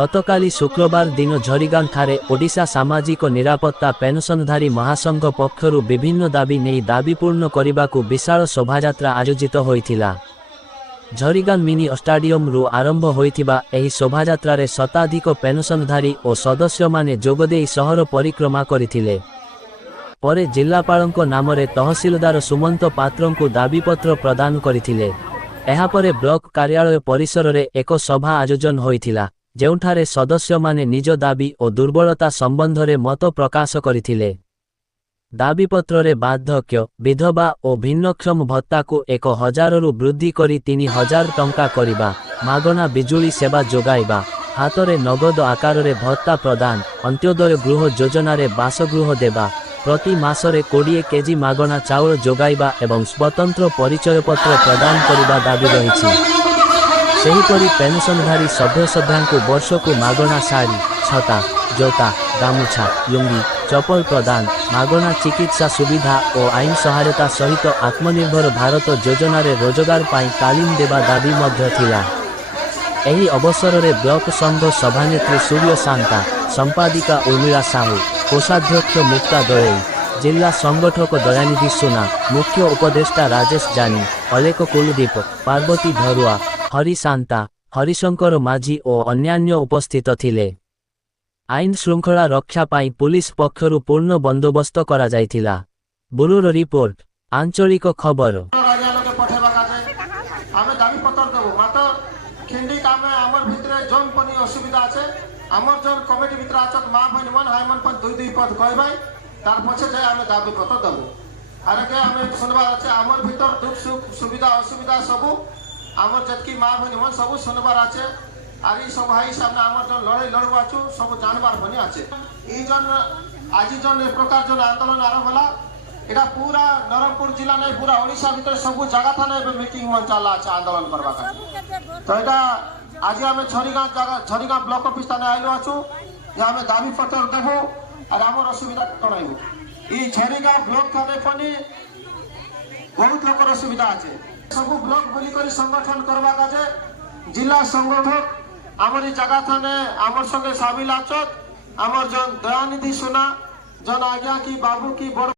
गतकाली शुक्रवार दिन झरीगां ठारे ओडिशा सामाजिक निरापत्ता पेंशनधारी महासंघ पक्षरु विभिन्न दाबी नहीं दाबी पूर्ण करने विशाल शोभायात्रा आयोजित होइथिला। झरीगां मिनी स्टाडियम रु आरंभ होइथिबा एही शोभायात्रा रे शताधिक पेंशनधारी और सदस्य माने जोगदेई शहर परिक्रमा करथिले। परे जिल्लापालଙ୍କ नामरे तहसीलदार सुमंत पात्रଙ୍କୁ दाबीपत्र प्रदान करथिले। एहा परे ब्लॉक कार्यालय परिसर रे एक सभा आयोजन होइथिला, जेउठारे सदस्य माने निज दाबी और दुर्बलता संबंध रे मत प्रकाश करथिले। दाबीपत्र रे बार्धक्य, विधवा और भिन्नक्षम भत्ता को 1000 रु वृद्धि करी 3000 टंका करिबा, मागना बिजुली सेवा जोगाइबा, हातरे नगद आकार रे भत्ता प्रदान, अंत्योदय गृह योजना रे बासगृह देबा, प्रति मासरे 20 केजी मागना चाउल जोगाइबा एवं स्वतंत्र परिचय पत्र प्रदान करिबा दाबी रहिछि। सेहीपरि पेंशनधारी सभ्य सभ्यांकु वर्षकु मागना साड़ी, छता, जोता, गामुछा, लुंगी, चपल प्रदान, मागना चिकित्सा सुविधा और आईन सहायता सहित आत्मनिर्भर भारत योजना रे रोजगार पाई तालीम देबा दाबी मध्य थिला। एही अवसर रे ब्लॉक संघ सभानेत्री सूर्य शांता, संपादिका उर्मिला साहू, कोषाध्यक्ष मुक्ता दळई, जिला संगठक दयानिधि सुना, मुख्य उपदेष्टा राजेश जानी, अलेक कुलदीप, पार्वती धरुआ, हरि शांता, हरिशंकर माझी और अन्यान्य उपस्थित थिले। आईन श्रृंखला रक्षा पाई पुलिस पक्षरु पूर्ण बंदोबस्त करा जायथिला। ब्यूरो रिपोर्ट, आंचलिक खबर। आमर जन कमिटी भितर आचत माँ बहन मन हाई मन पर दुई पद कहबे तार पछे जाय आमे दाबी पत्र दबो। आरे के आमे सुनबार अछि आमर भितर दुख सुख सुविधा असुविधा सब आमर जतकी माँ बहन मन सब सुनबार अछि। आरी सब भाई सामने आमर जन लड़ाई लड़वाछु सब जानबार बनी अछि। ई जन आज जन एक प्रकार जन आंदोलन आरंभ होला, एटा पूरा नरमपुर जिला नै पूरा ओडिशा भितर सब जगह थाने मीटिंग मन चला अछि आंदोलन करबा का। तो एटा आज आम झरीगां ब्लॉक ऑफिस थाने आइलु आछु, आम दाबी पत्र देबू और आम असुविधा कणैबू। ई झरीगां ब्लॉक थाने पनि बहुत लोकर असुविधा আছে। सब ब्लॉक बोली करी संगठन करबा काजे जिला संगठक आमर ई जगह थाने आमर संगे शामिल आछत। आमर जन दयानिधि सुना, जन आज्ञा की बाबू की बड़